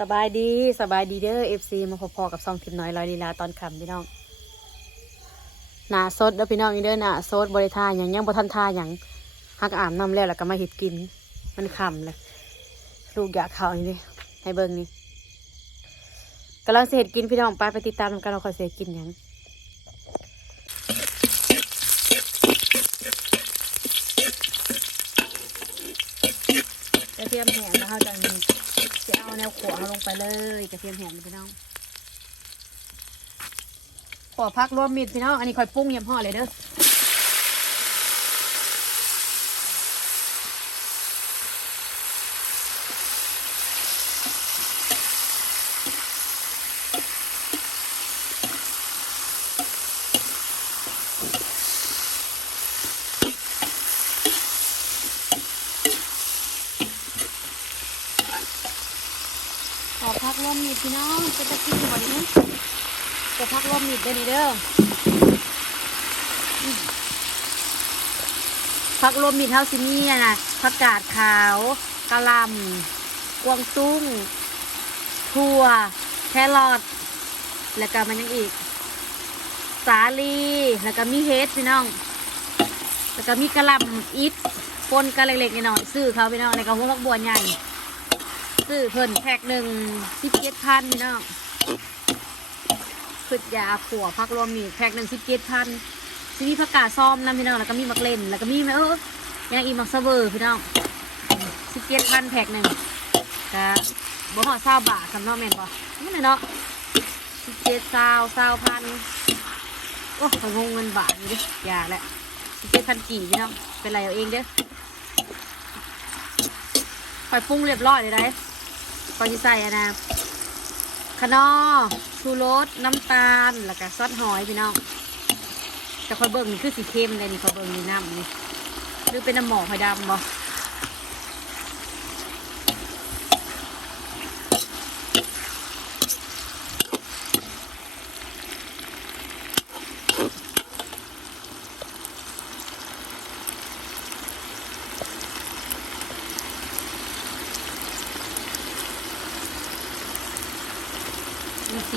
สบายดีสบายดีเด้อเอฟซีมาพอๆกับซองทิมน้อยลอยลีลาตอนคำพี่น้องหนาสดเด้อพี่น้องนี่เด้อหนาสดบริทาอย่างยังบ่ทันทาอย่างฮักอาบน้ำแล้วแล้วก็มาเห็ดกิน มันคำเลยลูกอยากเขานี่ดิให้เบิ่งนี่กำลังสิเห็ดกินพี่น้องไปไปติดตามกันเราคอยเสียกินหยังกระเทียมแห้งแล้วเขาจะ จะเอาแนวขวาลงไปเลยกระเทียมแห้งพี่น้อง ขอพักรวมมิตรพี่น้อง อันนี้คอยปรุงเยี่ยมห่อเลยเด้อ ขอพักร่ม มีดพี่น้องจะกี้ก่อนนี้จะพักร่มมีดได้นี่เด้อพักร่มมีดเท่าซินี่นะผักกาดขาวกะหล่ำกวางตุ้งถั่ว แครอทแล้วก็มันยังอีก สาลีแล้วก็มีเฮดพี่น้อง แล้วก็มีกะหล่ำอิดปนกันเล็กๆน้อยๆซื้อเขาพี่น้องในกระหัวพักบัวใหญ่ ซื้อเพิ่นแพ็กหนึ่งสิบเจ็ดพันพี่น้องขึ้นยาขัวพักรวมมีแพ็กหนึ่งสิบเจ็ดพันซีมีผักกาดซ้อมนะพี่น้องแล้วก็มีมักเล่นแล้วก็มีเออยังอีมักเซเวอร์พี่น้องสิบเจ็ดพันแพ็กหนึ่งก็บ่หอดเศร้าบาทคำน้องแม่นบ่นี่เลยเนาะสิบเจ็ดเศร้าเศร้าพันโอ้ยงงเงินบาทอยู่ดิยาแหละสิบเจ็ดพันกี่พี่น้องเป็นไรเอาเองเด้อคอยปรุงเรียบร้อยเลยได้ ก่อนที่ใส่อะนะขนอชูรสน้ำตาลแล้วก็ซอสหอยพี่น้องแต่คอยเบิ่งนี่คือสีเข้มเลยนี่คอยเบิ่งนี่น้ำนี่หรือเป็นน้ำหมอกหอยดำบ่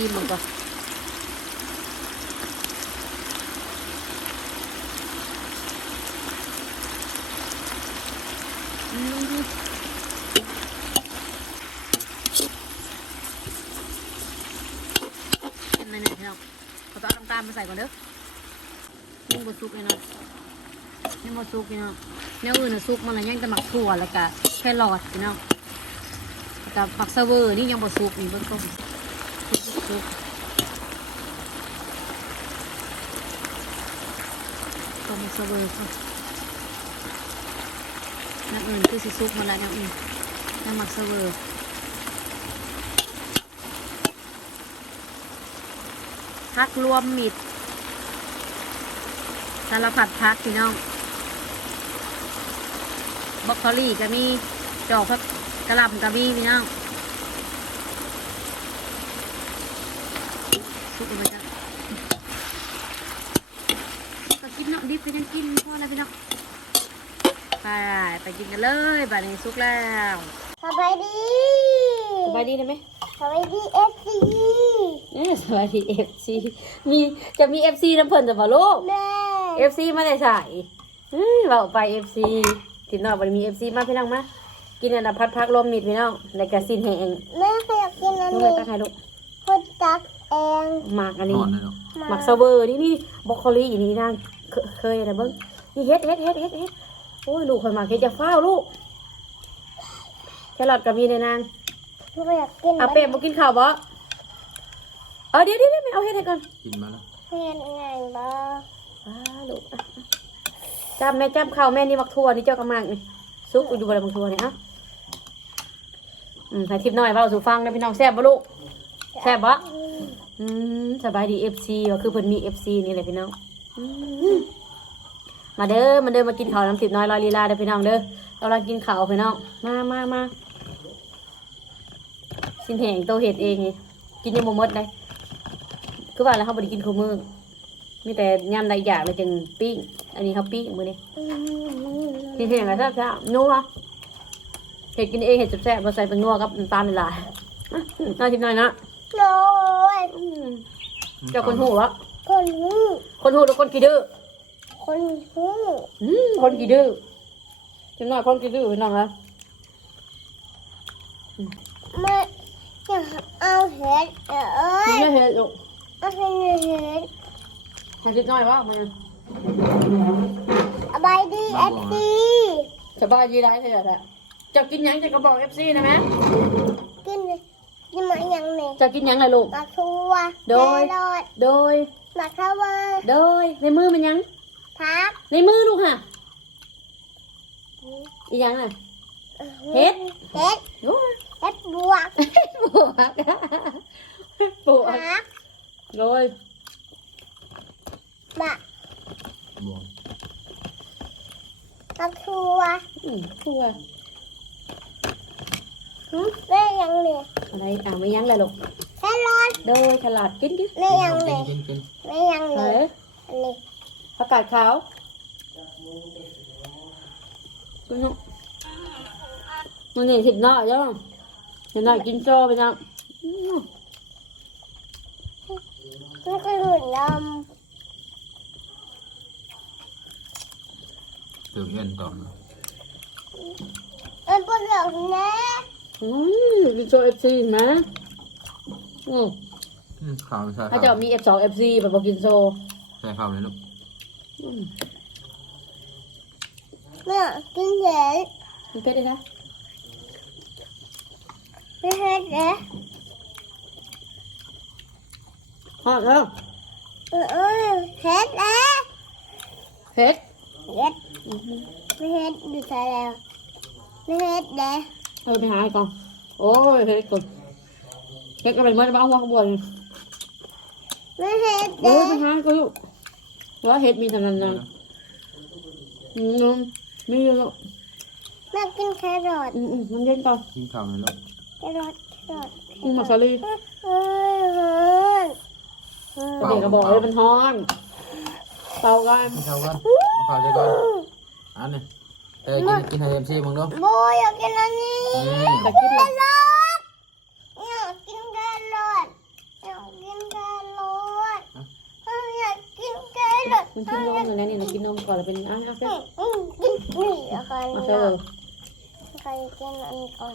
มีซีมันก็อืมเป็นไงเนี่ยพี่น้องเขาต้องเอาน้ำตาลมาใส่ก่อนเด้อยังบดซุกเลยเนาะยังบดซุกพี่น้องแนวอื่นนะซุกมันละยังจะหมักถั่วแล้วก็แครอทพี่น้องแล้วก็ผักเซเวอร์นี่ยังบดซุกนี่เบิ่งต้ม ซุกซุกซุกต้มเซเวอร์ค่ะน้ำอื่นคือสิซุกมันละน้ำอื่นน้ำหมักเซเวอร์พักรวมมิตรสารพัดพักพี่น้องบรอกโคลีก็มี จอกพักกระหลำก็มีพี่น้องทุกคนจะก็ กินเนาะดิบก็ยังกินพอแล้วพี่น้องไปไปกินกันเลยบานี้สุกแล้วสบายดีสบายดีได้ไหมสบายดีเอฟซีเอ้ยสบายดีเอฟซีมีจะมีเอฟซีน้ำเพลินจะบ่ลูกแม่เอฟซีมาได้ใส่เฮ้ยเราไปเอฟซีติดนอกมันมีเอฟซีมาพี่น้องมากินอันดับพัดพักลมมิดพี่น้องในกระสินแห้งแม่ขยับกินอันลูกนี้เลยตั้งให้ลูกคนตักเองหมากอันนี้อ่อนเลยเนาะหมักเซเวอร์นี่นี่บรอกโคลีอย่างนี้นาง เคเคยอะไรเบิ้งนี่เฮ็ดเฮ็ดเฮ็ดเฮ็ดเฮ็ดโอ้ยลูกคอยหมักเฮ็ดจะฟ้าวลูกแครอทกับมีในนางหนูขยับกินเอาเป๊ะมากินข้าวบ่เออเดี๋ยวเดี๋ยวเดี๋ยวไม่เอาเฮ็ดให้ก่อนกินมาแล้วเพื่อนไงบ้าอ้าลูกอะอะจำแม่จำข้าวแม่นี่มักทั่วนี่เจ้ากำลังนี่ซุกอยู่บนมักทั่วนี่อะอืมให้ทิพย์น้อยเบาสู่ฟังนะพี่น้องแซ่บบ่ลูกแซ่บบ่อืมสบายดีเอฟซีก็คือเพิ่นมีเอฟซีนี่แหละพี่น้องอืม มาเด้อมาเด้อมากินข้าวน้ำติดน้อยลอยลีลาเด้อพี่น้องเด้อกำลังกินข้าวพี่น้องมามามาสินแหงโตเห็ดเองนี่กินยังบ่หมดเลยคือว่าแล้วเขาบ่ได้กินคู่มือมีแต่ยำใดอย่างเลยจึงปิ้งอันนี้เขาปิ้งมื้อนี้สินแหงก็แซ่บๆนัวเห็ดกินเองเห็ดแซ่บๆบ่ใส่เป็นนัวกับน้ำตาลหลายๆน่าทิพย์หน่อยนะโน้ยอืมเจ้าคนหูวะคนหูคนหูหรือคนขี้ดื้อ คนหูอืมคนขี้ดื้อทิพย์หน่อยคนขี้ดื้อพี่น้องนะไม่อยากเอาเห็ดเอ้ยไม่เห็นลูกเอาเห็ดเห็ดให้ทิพย์หน่อยว่ามันบายดีเอฟซีสบายดีไรเถอะแหละเจะกินหยังจะกระบอกเอฟซีนะแม่กินกินมาอย่างนี้จะกินหยังไงลูกมาทัวโดยแครอทโดยมาข้าวเวอร์โดยในมือมันหยัง พักในมือลูกค่ะอีหยังอะเห็ดเห็ดโอ้ยเห็ดบวกปวดปวดพักโดยมาบวงมาทัวอืมปวดหึแม่ยังเนี่ยอะไรอ่าไม่ยั้งเลยลูกแครอทโดยฉลาดกินกินแม่ยังเนี่ยกินกินแม่ยังเอเนี่ยออันนี้ ผักกาดขาวคุณนุมันนี่ถิบหน้าจ้ะถิบหน้ากินโซ่ไปนะอืมไม่เคยหุ่นลเติมเงินต่อำมันเป็นแบบนี้อืมกินโซ่เอฟซีนะอืมอืมข้าวใส่ถ้าข้าวเจะมีเอฟสองเอฟซีแบบบอกกินโซ่ใส่ข้าวเลยลูก อืมแม่กินเห็ดมันเป็นได้ไหมไม่เห็ดเลยฮอดแล้วเออเออเห็ดแล้วเฮ็ดเห็ดไม่เห็ดดูใส่แล้วไม่เห็ดเลยเออไปหาไอ้กองโอ้ยเฮ็ดก่อนเฮ็ดก็เป็นเมื่อบ้านหัวขบวนไม่เห็ดเลโอ้ยยไปหาก็ลูก ว่าเฮ็ดมีเท่านั้นนะอืมมีอยู่ลูกแม่กินแครอทอืมอืมมันเย็นก่อนกินข้าวเลยลูกแครอทแครอทอืมมาซาลีเออเออเออเด็กก็บอกเลยมันฮ้อนเตากันกินข้าวกันเอาข้าวใจก่อนอันนี้เออกินกินให้เอ็มซีมึงดูโบอยากกินอันนี้นี่แต่กินแคเลยรอทอยากกินแครอทอยากกินแครอทอยากกินแครอท มันกินนมอย่นี้นี่นะกินนมก่อนแล้วเป็นอะเอาไปอืมกินนี่แล้วกันเอานะไปเลยใครกินอันนี้ก่อน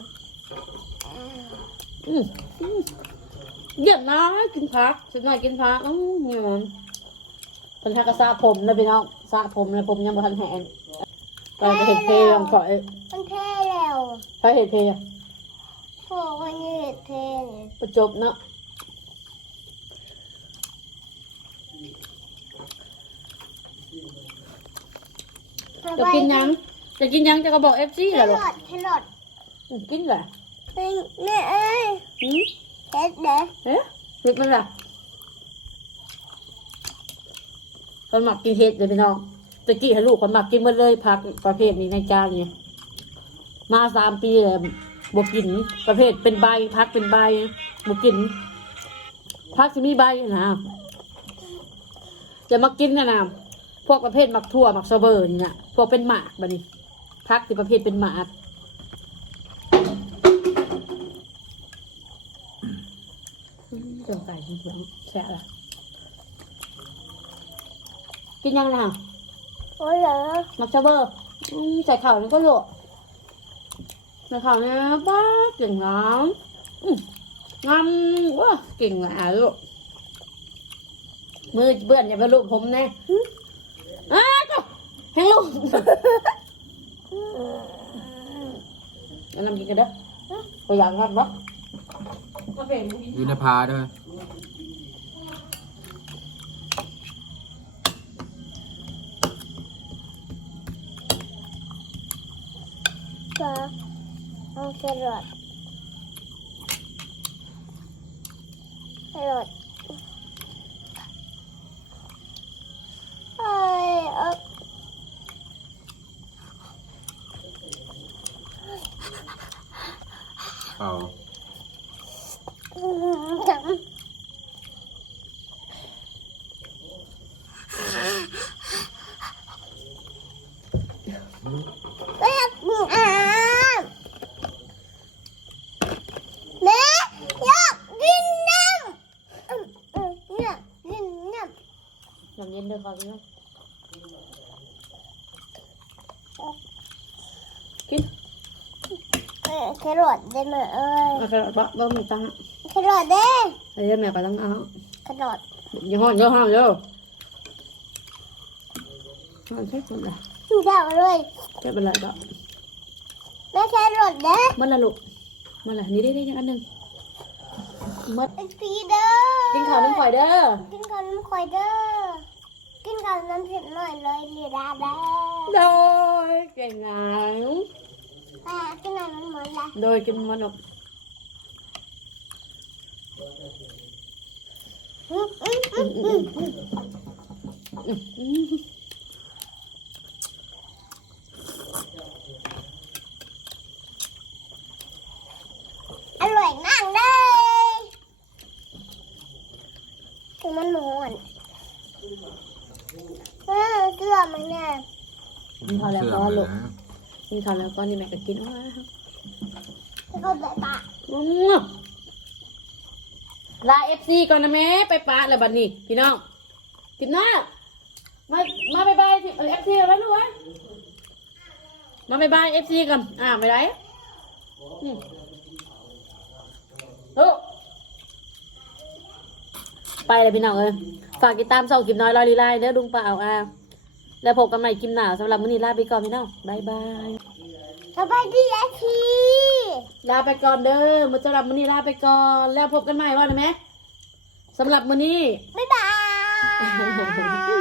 อืมเยี่ยมนะกินพักสักหน่อยกินพักอืมเนี่ยมันเป็นทักกระซาผมนะพี่น้องซาผมนะผมยังบ่ทันแห้งไปจะเห็ดเพลงก่อนมันเท่แล้วไปเห็ดเพลงพวกวันนี้เท่เนี่ยประจบเนาะ จะกินยัง จะกินยังจะก็บอกเอฟซีแคเหรอรลูกอทแครอทอืมกินแหละเป็นแม่เอ้ยอืมเฮ็ดเด้อเอ๊ะเห็ดมันล่ะคนหมักกินเห็ดเลยพี่น้องตะกี้ให้ลูกคนหมักกินหมดเลยผักประเภทนี้ในจานเนี่ยมาสามปีเลยบวกินประเภทเป็นใบพักเป็นใบบวกินพักจะมีใบนะจะมากินนะนะ พวกประเภทหมักถั่วหมักซาเบอร์นี่นะพวกเป็นหมากบะนี่พักที่ประเภทเป็นหมากอืมเจ้าไก่กินเผือกแฉะละกินยังนะโอ้ยเหรอหมักซาเบอร์อืมใส่ข่าวนี่ก็โหลใส่ข่าวนี่ป้าเก่งน้ำอืมงามว้าเก่งอะลูกมือเบื่อนอย่าไปลูกผมแน่อ้าวก็ แห้งลูกเอาน้ำกินกันเด้อตัวอย่างงัดวะก็เป็นอยู่ในพาด้วยก็เอาแครอทแครอท ờ chẳng Làm nhiên được vào đúng không? แครอทได้ไหมเอ้ยเอากระบะบ่มีตังค์แครอทเด้ไอ้เรื่องแม่ก็ต้องเอาแครอทอย่าห้อนอย่าห้อนเร็วห้อนใช่คนละเดาเลยแค่เป็นไรก็แม่แครอทเด้มันละลูกมันละนี่ได้ได้ยังอันหนึ่งมัดไอ้สีเด้อกินข้าวน้ำข่อยเด้อกินข้าวน้ำข่อยเด้อกินข้าวน้ำเผ็ดหน่อยเลยลีดาเด้อโดยเก่งงานแม่ กินข้าวน้ำมันละโดยกินมันออกอืมอืมอืมอืมอืมอื้อหืออร่อยมากเลยคือมันหมูอ่อนเออเกลือมันเนี่ยกินข้าวแล้วก็ลูกกิ นข้าวแล้วก็นี่แม่ก็กินว้าวแล้วก็ใส่ปากอื้อลาเอฟซีก่อนนะแม่ไปปาแล้วบัดนี้ พี่น้องกินน้ามา มาบายบายเอฟซีกันแล้วลูกเอ้ยมาบายบายเอฟซีกันอ่าไปไหนอืมโอ้ไปเลยพี่น้องเอ้ยฝากติดตามส่องกิมน้อยลอยลีไลเด้อดุงเปล่าอะ แล้วพบกันใหม่กิมหนาวสำหรับมื้อนี้ลาไปก่อนพี่น้องบายบายสบายดีไอทีลาไปก่อนเด้อมาสำหรับมื้อนี้ลาไปก่อน แล้วพบกันใหม่ว่านะแม่สำหรับมื้อนี้บ๊ายบาย